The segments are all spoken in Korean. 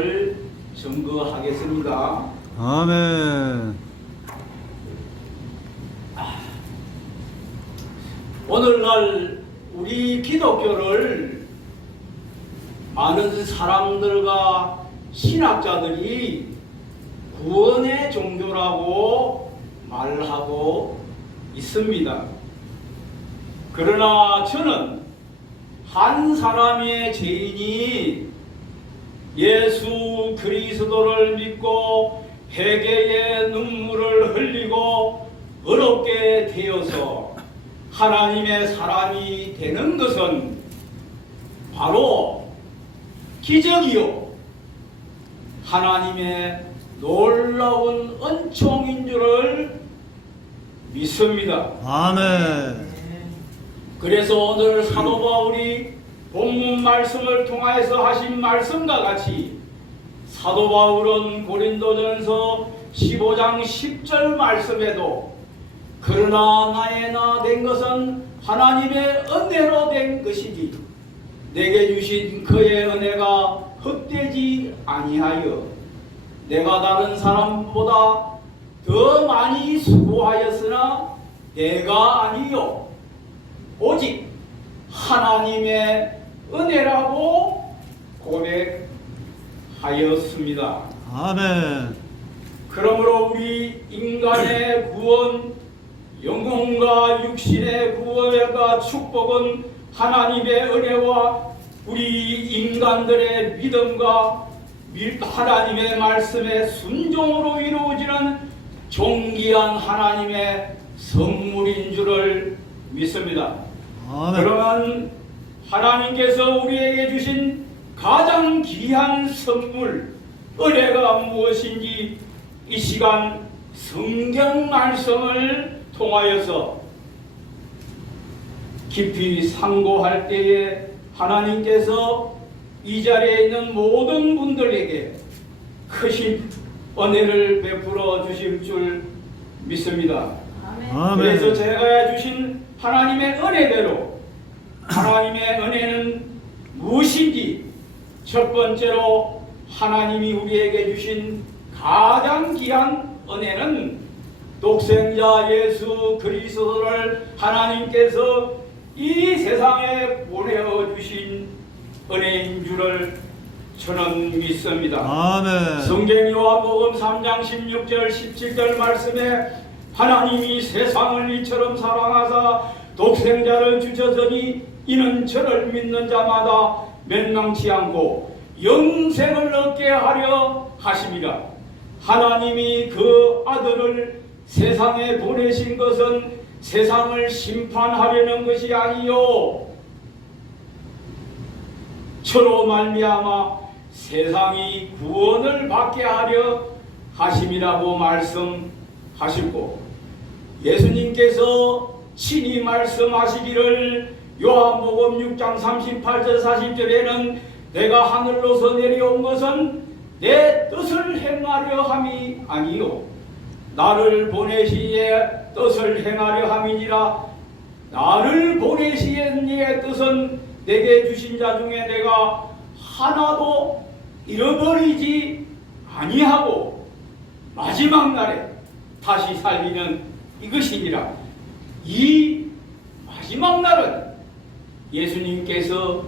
말씀을 증거하겠습니다. 아멘. 오늘날 우리 기독교를 많은 사람들과 신학자들이 구원의 종교라고 말하고 있습니다. 그러나 저는 한 사람의 죄인이 예수 그리스도를 믿고 회개의 눈물을 흘리고 어렵게 되어서 하나님의 사람이 되는 것은 바로 기적이요 하나님의 놀라운 은총인 줄을 믿습니다. 아멘. 그래서 오늘 사도 바울이 본문 말씀을 통하여서 하신 말씀과 같이 사도 바울은 고린도전서 15장 10절 말씀에도 그러나 나의 나 된 것은 하나님의 은혜로 된 것이지 내게 주신 그의 은혜가 헛되지 아니하여 내가 다른 사람보다 더 많이 수고하였으나 내가 아니요 오직 하나님의 은혜라고 고백하였습니다. 아멘. 그러므로 우리 인간의 구원, 영혼과 육신의 구원과 축복은 하나님의 은혜와 우리 인간들의 믿음과 하나님의 말씀에 순종으로 이루어지는 존귀한 하나님의 선물인 줄을 믿습니다. 아멘. 그러면 하나님께서 우리에게 주신 가장 귀한 선물, 은혜가 무엇인지 이 시간 성경 말씀을 통하여서 깊이 상고할 때에 하나님께서 이 자리에 있는 모든 분들에게 크신 은혜를 베풀어 주실 줄 믿습니다. 아멘. 그래서 제가 주신 하나님의 은혜대로 하나님의 은혜는 무엇인지 첫 번째로 하나님이 우리에게 주신 가장 귀한 은혜는 독생자 예수 그리스도를 하나님께서 이 세상에 보내어 주신 은혜인 줄을 저는 믿습니다. 아멘. 성경 요한복음 3장 16절 17절 말씀에 하나님이 세상을 이처럼 사랑하사 독생자를 주셨으니 이는 저를 믿는 자마다 멸망치 않고 영생을 얻게 하려 하심이라. 하나님이 그 아들을 세상에 보내신 것은 세상을 심판하려는 것이 아니요 저로 말미암아 세상이 구원을 받게 하려 하심이라고 말씀하시고 예수님께서 친히 말씀하시기를 요한복음 6장 38절 40절에는 내가 하늘로서 내려온 것은 내 뜻을 행하려 함이 아니요 나를 보내시의 뜻을 행하려 함이니라. 나를 보내시의 이의 뜻은 내게 주신 자 중에 내가 하나도 잃어버리지 아니하고 마지막 날에 다시 살리는 이것이니라. 이 마지막 날은 예수님께서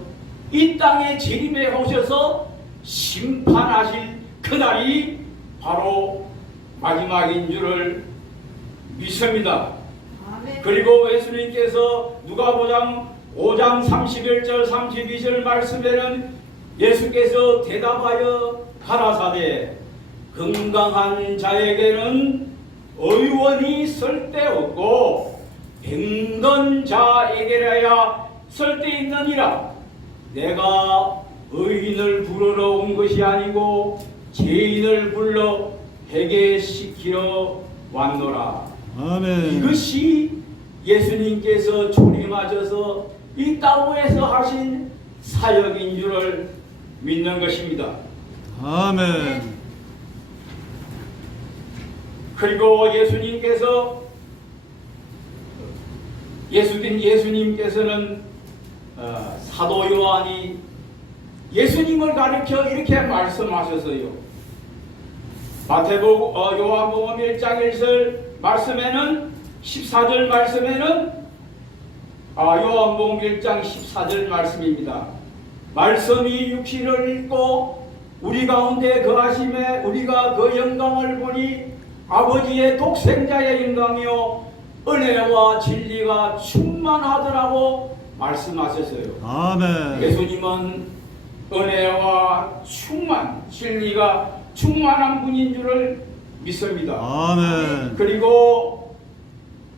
이 땅에 재림해 오셔서 심판하실 그날이 바로 마지막인 줄을 믿습니다. 아멘. 그리고 예수님께서 누가복음 5장 31절 32절 말씀에는 예수께서 대답하여 가라사대 건강한 자에게는 의원이 쓸데없고 병든 자에게라야 쓸데있느니라. 내가 의인을 부르러 온 것이 아니고 죄인을 불러 회개시키러 왔노라. 아멘. 이것이 예수님께서 조림하셔서 이 땅에서 하신 사역인 줄을 믿는 것입니다. 아멘. 그리고 예수님께서는 사도 요한이 예수님을 가리켜 이렇게 말씀하셨어요. 요한복음 1장 1절 말씀에는 14절 말씀에는 요한복음 1장 14절 말씀입니다. 말씀이 육신을 입고 우리 가운데 거하심에 우리가 그 영광을 보니 아버지의 독생자의 영광이요 은혜와 진리가 충만하더라고 말씀하셨어요. 아멘. 예수님은 은혜와 진리가 충만한 분인 줄을 믿습니다. 아멘. 그리고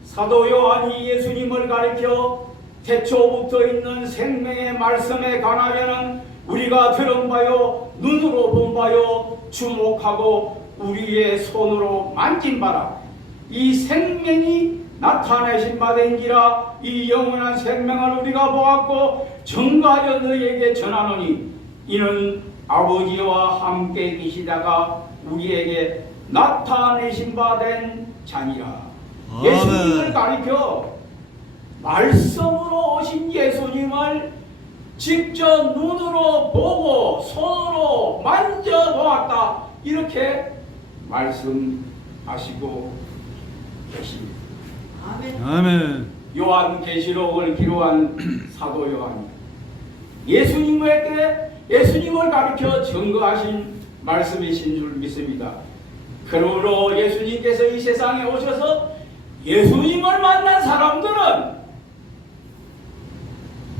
사도 요한이 예수님을 가리켜 태초부터 있는 생명의 말씀에 관하여는 우리가 들은 바요 눈으로 본 바요 주목하고 우리의 손으로 만진 바라 이 생명이 나타내신 바된지라 이 영원한 생명을 우리가 보았고 증거하여 너희에게 전하노니 이는 아버지와 함께 계시다가 우리에게 나타내신 바 된 자니라. 아멘. 예수님을 가리켜 말씀으로 오신 예수님을 직접 눈으로 보고 손으로 만져보았다 이렇게 말씀하시고 계십니다. 아멘. 요한계시록을 기록한 사도 요한이 예수님을 가리켜 증거하신 말씀이신 줄 믿습니다. 그러므로 예수님께서 이 세상에 오셔서 예수님을 만난 사람들은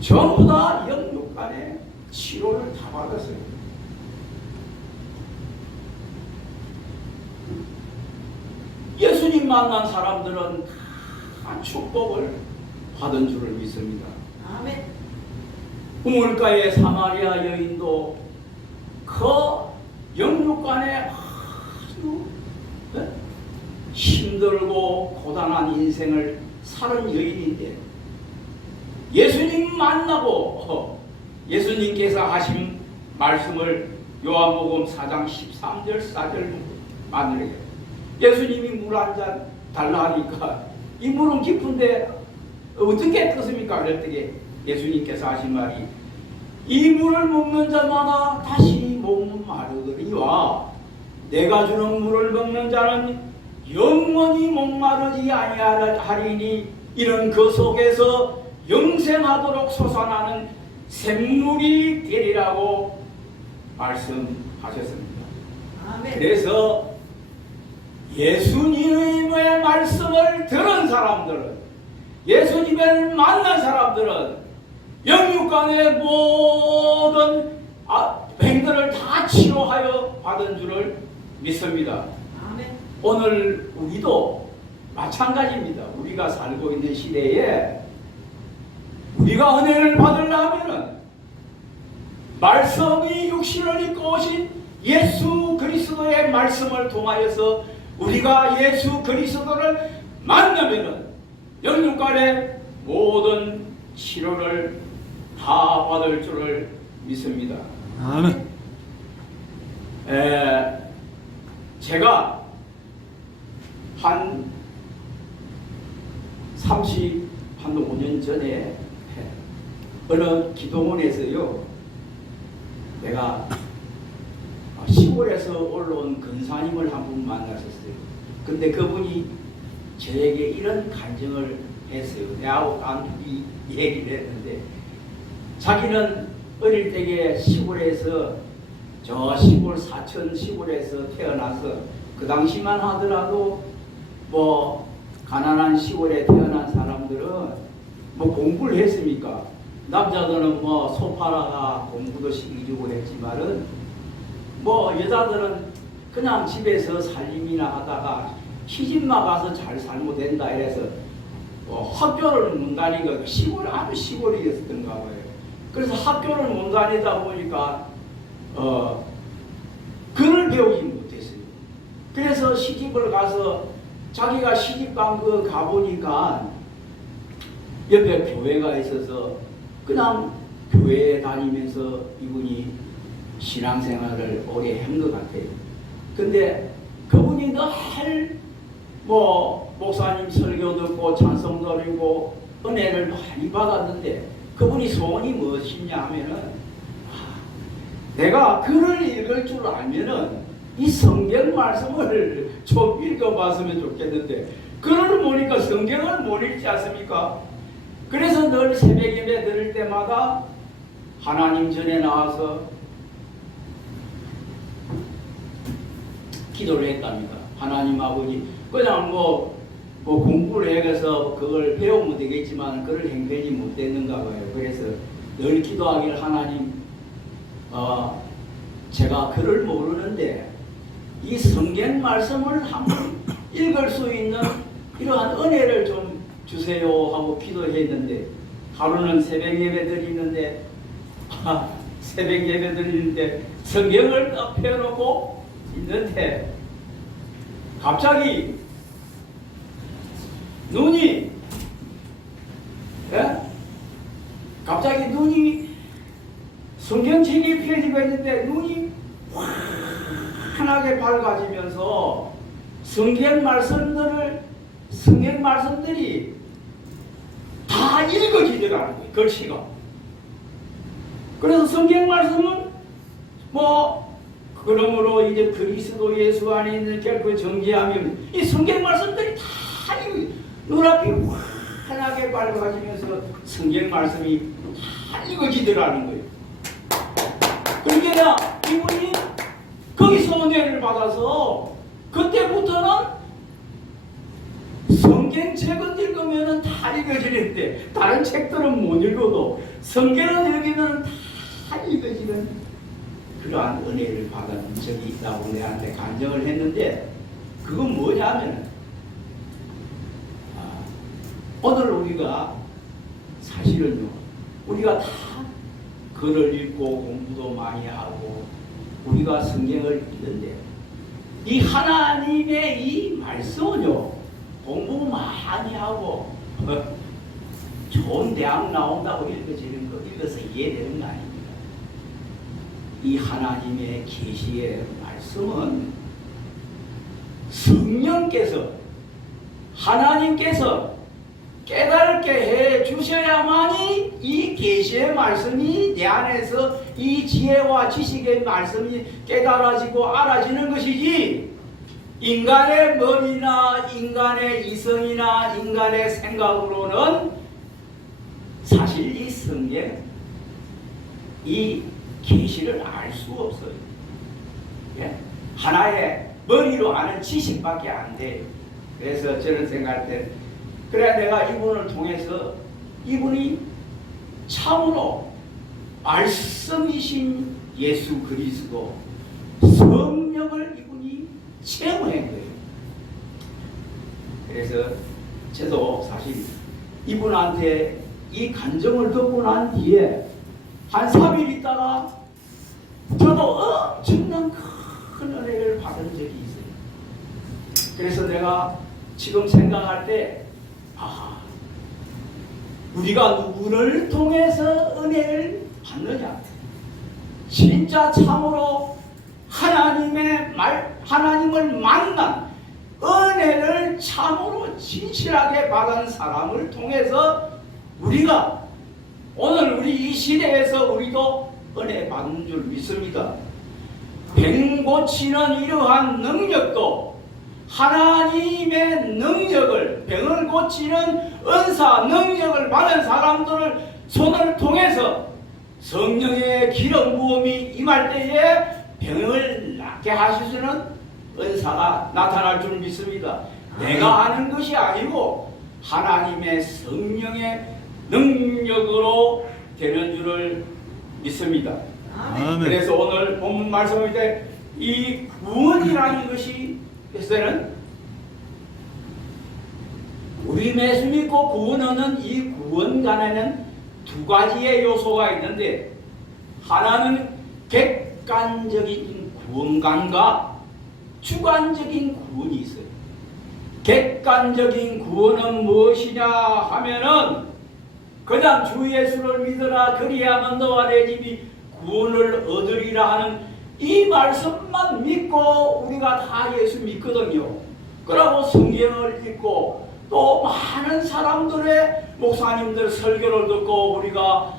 전부 다 영육간의 치료를 다 받았어요. 예수님 만난 사람들은 다 축복을 받은 줄을 믿습니다. 아멘. 우물가의 사마리아 여인도 그 영육간에 아주 힘들고 고단한 인생을 사는 여인인데 예수님 만나고 예수님께서 하신 말씀을 요한복음 4장 13절 4절 만들어요. 예수님이 물 한 잔 달라 하니까 이 물은 깊은데 어떻게 뜨습니까? 그랬더니 예수님께서 하신 말이 이 물을 먹는 자마다 다시 목은 마르거니와 내가 주는 물을 먹는 자는 영원히 목마르지 아니하리니 이는 그 속에서 영생하도록 솟아나는 샘물이 되리라고 말씀하셨습니다. 아멘. 그래서 예수님의 말씀을 들은 사람들은 예수님을 만난 사람들은 영육간의 모든 병들을 다 치료하여 받은 줄을 믿습니다. 아멘. 오늘 우리도 마찬가지입니다. 우리가 살고 있는 시대에 우리가 은혜를 받으려면 말씀이 육신을 입고 오신 예수 그리스도의 말씀을 통하여서 우리가 예수 그리스도를 만나면은 영육간의 모든 치료를 다 받을 줄을 믿습니다. 아멘. 제가 한 5년 전에 어느 기도원에서요 내가 시골에서 올라온 근사님을 한 분 만났었어요. 근데 그분이 저에게 이런 간증을 했어요. 내하고 단둘이 얘기를 했는데 자기는 어릴 때에 시골에서 저 시골 사천 시골에서 태어나서 그 당시만 하더라도 뭐 가난한 시골에 태어난 사람들은 뭐 공부를 했습니까? 남자들은 뭐 소파라가 공부도 시키고 했지만은 뭐 여자들은 그냥 집에서 살림이나 하다가 시집만 가서 잘 살면 된다 이래서 학교를 못 다니고 시골 아주 시골이었던가 봐요. 그래서 학교를 못 다니다 보니까 글을 배우지 못했어요. 그래서 시집을 가서 자기가 시집 간 거 가보니까 옆에 교회가 있어서 그냥 교회에 다니면서 이분이 신앙생활을 오래 한 것 같아요. 근데 그분이 늘 뭐 목사님 설교 듣고 찬송 드리고 은혜를 많이 받았는데 그분이 소원이 무엇이냐 하면은 내가 글을 읽을 줄 알면은 이 성경 말씀을 좀 읽어봤으면 좋겠는데 글을 보니까 성경을 못 읽지 않습니까? 그래서 늘 새벽 예배 드릴 때마다 하나님 전에 나와서 기도를 했답니다. 하나님 아버지, 그냥 뭐 공부를 해서 그걸 배우면 되겠지만 그걸 행편이 못 됐는가 봐요. 그래서 늘 기도하기를 하나님, 제가 글을 모르는데 이 성경 말씀을 한번 읽을 수 있는 이러한 은혜를 좀 주세요 하고 기도했는데 하루는 새벽 예배 드리는데 새벽 예배 드리는데 성경을 딱 펴놓고 있는데 갑자기 눈이 갑자기 눈이 성경책이 펴지고 있는데 눈이 환하게 밝아지면서 성경 말씀들이 다 읽어지더라는 거예요. 글씨가. 그래서 성경 말씀은 그러므로 이제 그리스도 예수 안에 있는 결코 정죄하면 이 성경 말씀들이 다 눈앞이 환하게 밝아지면서 성경 말씀이 다 읽어지더라는 거예요. 그러니까 이분이 거기서 은혜를 받아서 그때부터는 성경책은 읽으면 다 읽어지는데 다른 책들은 못 읽어도 성경을 읽으면 다 읽어지는 그러한 은혜를 받은 적이 있다고 내한테 간증을 했는데 그건 뭐냐면 오늘 우리가 사실은요 우리가 다 글을 읽고 공부도 많이 하고 우리가 성경을 읽는데 이 하나님의 이 말씀은요 공부 많이 하고 좋은 대학 나온다고 읽어지는 거 읽어서 이해되는 거 아닙니다. 이 하나님의 계시의 말씀은 성령께서 하나님께서 깨닫게 해 주셔야만이 이 계시의 말씀이 내 안에서 이 지혜와 지식의 말씀이 깨달아지고 알아지는 것이지 인간의 머리나 인간의 이성이나 인간의 생각으로는 사실 이 성경 이 계시를 알 수 없어요. 예? 하나의 머리로 아는 지식밖에 안 돼요. 그래서 저는 생각할 때 그래 내가 이분을 통해서 이분이 참으로 말씀이신 예수 그리스도 성령을 이분이 체험한 거예요. 그래서 저도 사실 이분한테 이 간증을 듣고 난 뒤에 한 3일 있다가 저도 엄청난 큰 은혜를 받은 적이 있어요. 그래서 내가 지금 생각할 때 우리가 누구를 통해서 은혜를 받느냐? 진짜 참으로 하나님을 만난 은혜를 참으로 진실하게 받은 사람을 통해서 우리가 오늘 우리 이 시대에서 우리도 은혜 받는 줄 믿습니다. 병 고치는 이러한 능력도 하나님의 능력을 병을 고치는 은사 능력을 받은 사람들을 손을 통해서 성령의 기름 부음이 임할 때에 병을 낫게 하시는 은사가 나타날 줄 믿습니다. 내가 하는 것이 아니고 하나님의 성령의 능력으로 되는 줄을 믿습니다. 아멘. 그래서 오늘 본문 말씀일 때 이 구원이라는 것이 글쎄는 우리 예수 믿고 구원하는 이 구원간에는 두 가지의 요소가 있는데 하나는 객관적인 구원관과 주관적인 구원이 있어요. 객관적인 구원은 무엇이냐 하면은 그냥 주 예수를 믿으라 그리하면 너와 내 집이 구원을 얻으리라 하는 이 말씀만 믿고 우리가 다 예수 믿거든요. 그러고 성경을 읽고 또 많은 사람들의 목사님들 설교를 듣고 우리가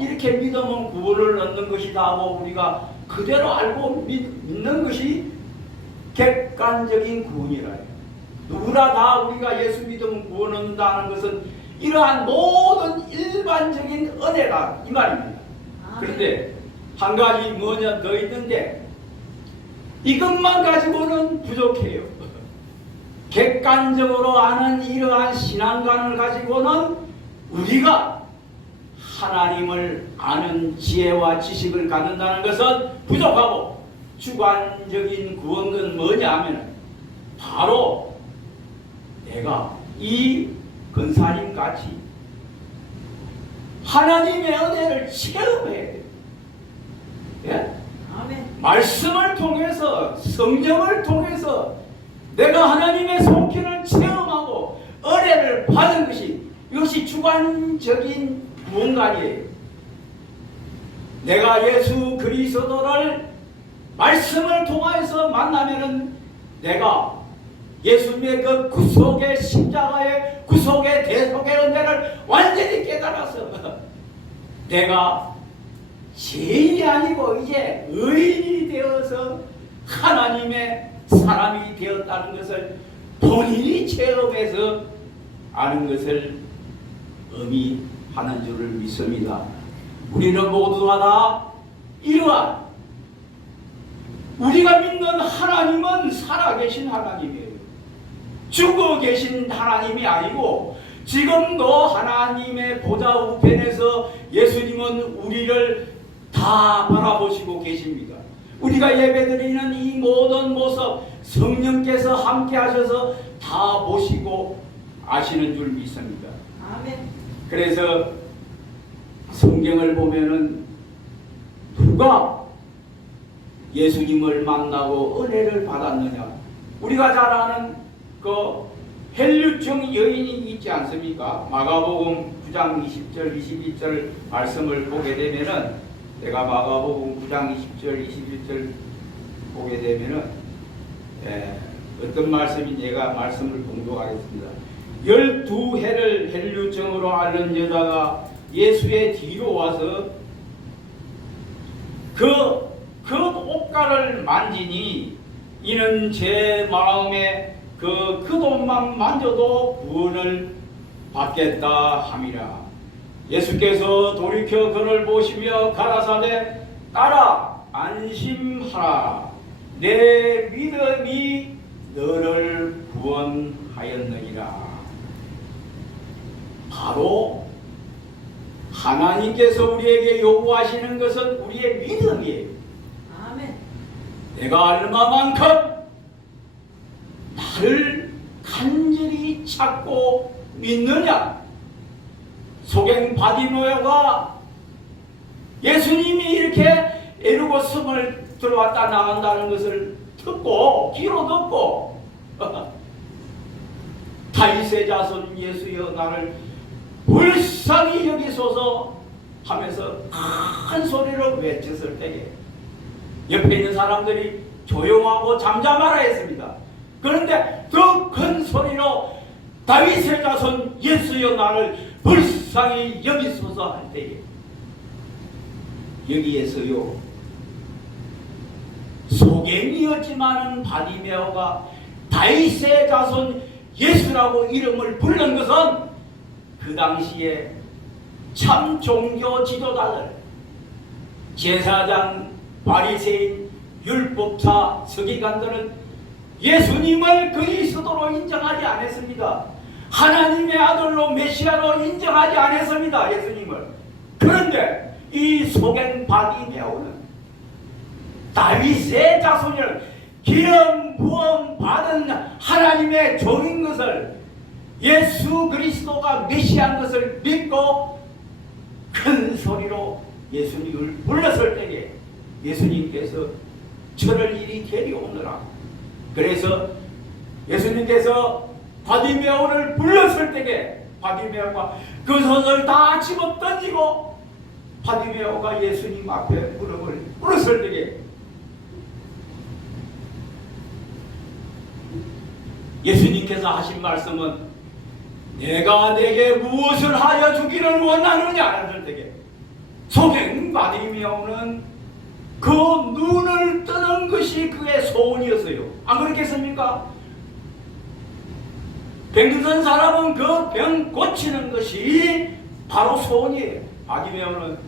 이렇게 믿으면 구원을 얻는 것이다 하고 우리가 그대로 알고 믿는 것이 객관적인 구원이라 해요. 누구나 다 우리가 예수 믿으면 구원 얻는다는 것은 이러한 모든 일반적인 은혜다 이 말입니다. 그런데 한 가지 뭐냐 더 있는데 이것만 가지고는 부족해요. 객관적으로 아는 이러한 신앙관을 가지고는 우리가 하나님을 아는 지혜와 지식을 갖는다는 것은 부족하고 주관적인 구원은 뭐냐 하면 바로 내가 이 근사님 같이 하나님의 은혜를 체험해야 돼요. 예? 말씀을 통해서 성령을 통해서 내가 하나님의 손길을 체험하고 은혜를 받은 것이 이것이 주관적인 구원관이에요. 내가 예수 그리스도를 말씀을 통하여서 만나면은 내가 예수님의 그 구속의 십자가의 구속의 대속의 은혜를 완전히 깨달아서 내가 죄인이 아니고 이제 의인이 되어서 하나님의 사람이 되었다는 것을 본인이 체험해서 아는 것을 의미하는 줄을 믿습니다. 우리는 모두가 다 이러한 우리가 믿는 하나님은 살아계신 하나님이에요. 죽어 계신 하나님이 아니고 지금도 하나님의 보좌 우편에서 예수님은 우리를 다 바라보시고 계십니다. 우리가 예배드리는 이 모든 모습 성령께서 함께 하셔서 다 보시고 아시는 줄 믿습니다. 아멘. 그래서 성경을 보면은 누가 예수님을 만나고 은혜를 받았느냐? 우리가 잘 아는 그 헬류증 여인이 있지 않습니까? 마가복음 9장 20절 21절 말씀을 보게 되면은 내가 마가복음 9장 20절 21절 보게 되면은 어떤 말씀인지 제가 말씀을 공독하겠습니다. 12해를 헬류증으로 앓는 여자가 예수의 뒤로 와서 그 옷가를 만지니 이는 제 마음에 그 돈만 만져도 구원을 받겠다 함이라. 예수께서 돌이켜 그를 보시며 가라사대 따라 안심하라. 내 믿음이 너를 구원하였느니라. 바로 하나님께서 우리에게 요구하시는 것은 우리의 믿음이에요. 아멘. 내가 얼마만큼 나를 간절히 찾고 믿느냐. 소경 바디모여가 예수님이 이렇게 에르고 성을 들어왔다 나간다는 것을 듣고 귀로 듣고 다윗의 자손 예수여 나를 불쌍히 여기소서 하면서 큰 소리로 외쳤을 때에 옆에 있는 사람들이 조용하고 잠잠하라 했습니다. 그런데 더 큰 소리로 다윗의 자손 예수여 나를 불쌍히 여기소서 할 때에 여기에서요 소경이었지만은 바디메오가 다윗의 자손 예수라고 이름을 부른 것은 그 당시에 참 종교 지도자들 제사장 바리새인 율법사 서기관들은 예수님을 그리스도로 인정하지 않았습니다. 하나님의 아들로 메시아로 인정하지 않았습니다. 예수님을. 그런데 이 소경 바디메오는 다윗의 자손을 기름 부음 받은 하나님의 종인 것을 예수 그리스도가 메시아인 것을 믿고 큰 소리로 예수님을 불렀을 때에 예수님께서 저를 이리 데려오느라. 그래서 예수님께서 바디메오를 불렀을 때에 바디메오가 그 손을 다 집어 던지고 바디메오가 예수님 앞에 무릎을 꿇었을 때에 예수님께서 하신 말씀은 내가 내게 무엇을 하여 주기를 원하느냐 했을 때에 소경바디메오는 그 눈을 뜨는 것이 그의 소원이었어요. 안 그렇겠습니까? 병든 사람은 그 병 고치는 것이 바로 소원이에요. 바디메오는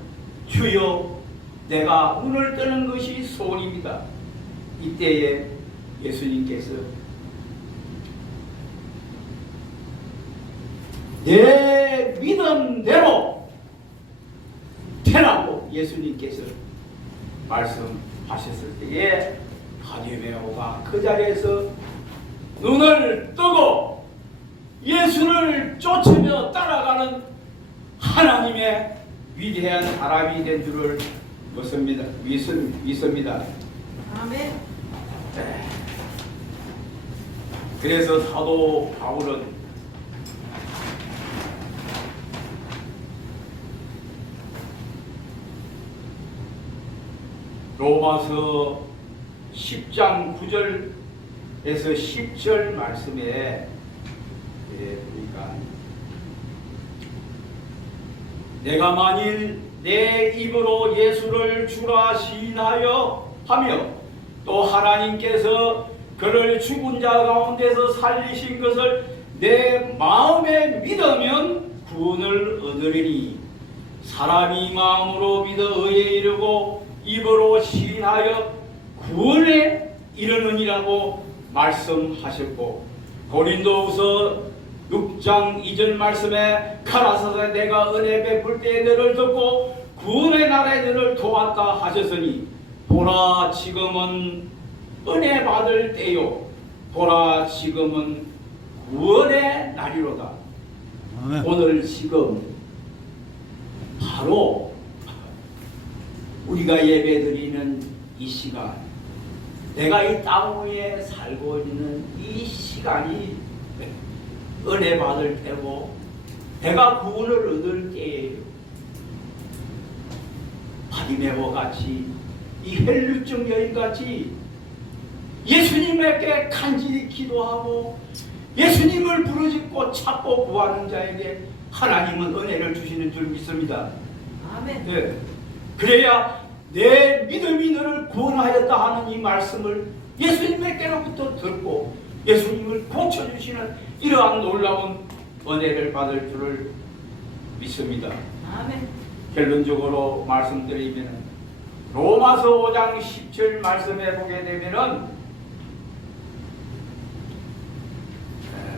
주여 내가 눈을 뜨는 것이 소원입니다. 이때에 예수님께서 내 믿음대로 되라고 예수님께서 말씀하셨을 때에 바디메오가 그 자리에서 눈을 뜨고 예수를 쫓으며 따라가는 하나님의 위대한 사람이 된 줄을 믿습니다. 아멘. 그래서 사도 바울은 로마서 10장 9절에서 10절 말씀에 보니까 내가 만일 내 입으로 예수를 주라 시인하여 하며 또 하나님께서 그를 죽은 자 가운데서 살리신 것을 내 마음에 믿으면 구원을 얻으리니 사람이 마음으로 믿어 의에 이르고 입으로 시인하여 구원에 이르느니라고 말씀하셨고 고린도후서 6장 2절 말씀에 가라사대 내가 은혜 베풀 때에 너를 듣고 구원의 날에 너를 도왔다 하셨으니 보라 지금은 은혜 받을 때요 보라 지금은 구원의 날이로다. 아멘. 오늘 지금 바로 우리가 예배드리는 이 시간, 내가 이 땅 위에 살고 있는 이 시간이 은혜 받을 때고 내가 구원을 얻을 때예요. 바디메오 같이 이 헬루증 여인 같이 예수님에게 간절히 기도하고 예수님을 부르짖고 찾고 구하는 자에게 하나님은 은혜를 주시는 줄 믿습니다. 아멘. 네. 그래야 내 믿음이 너를 구원하였다 하는 이 말씀을 예수님께로부터 듣고 예수님을 고쳐주시는 이러한 놀라운 은혜를 받을 줄을 믿습니다. 아멘. 결론적으로 말씀드리면 로마서 5장 10절 말씀에 보게 되면은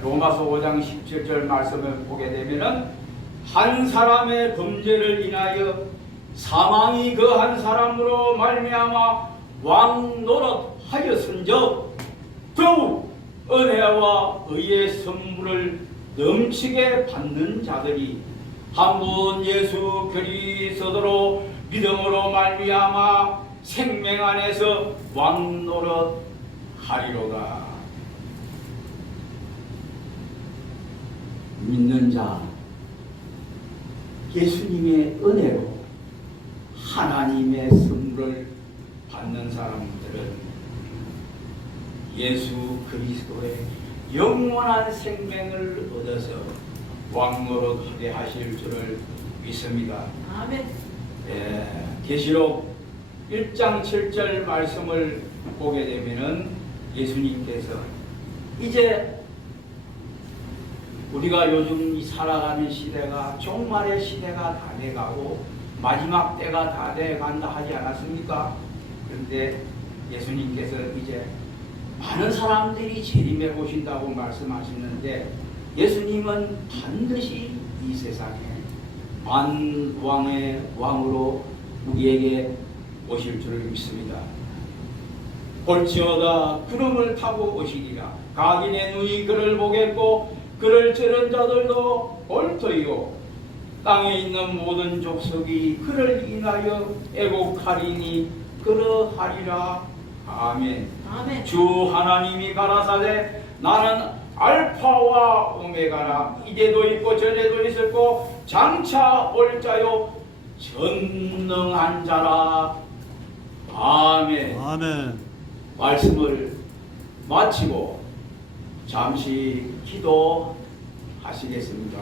로마서 5장 17절 말씀을 보게 되면은 한 사람의 범죄를 인하여 사망이 그 한 사람으로 말미암아 왕 노릇하였은즉 더욱 은혜와 의의 선물을 넘치게 받는 자들이 한 분 예수 그리스도로 믿음으로 말미암아 생명 안에서 왕 노릇하리로다. 믿는 자, 예수님의 은혜로 하나님의 선물을 받는 사람들은 예수 그리스도의 영원한 생명을 얻어서 왕노릇하게 하실 줄을 믿습니다. 아멘. 계시록 1장 7절 말씀을 보게 되면은 예수님께서 이제 우리가 요즘 살아가는 시대가 종말의 시대가 다 돼가고 마지막 때가 다 돼간다 하지 않았습니까? 그런데 예수님께서 이제 많은 사람들이 재림해 오신다고 말씀하시는데 예수님은 반드시 이 세상에 만왕의 왕으로 우리에게 오실 줄을 믿습니다. 볼지어다 구름을 타고 오시리라. 각인의 눈이 그를 보겠고 그를 찌른 자들도 볼 터이요 땅에 있는 모든 족속이 그를 인하여 애곡하리니 그러하리라. 아멘. 아멘. 주 하나님이 가라사대 나는 알파와 오메가라. 이제도 있고 전에도 있었고 장차 올 자요 전능한 자라. 아멘. 아멘. 말씀을 마치고 잠시 기도하시겠습니다.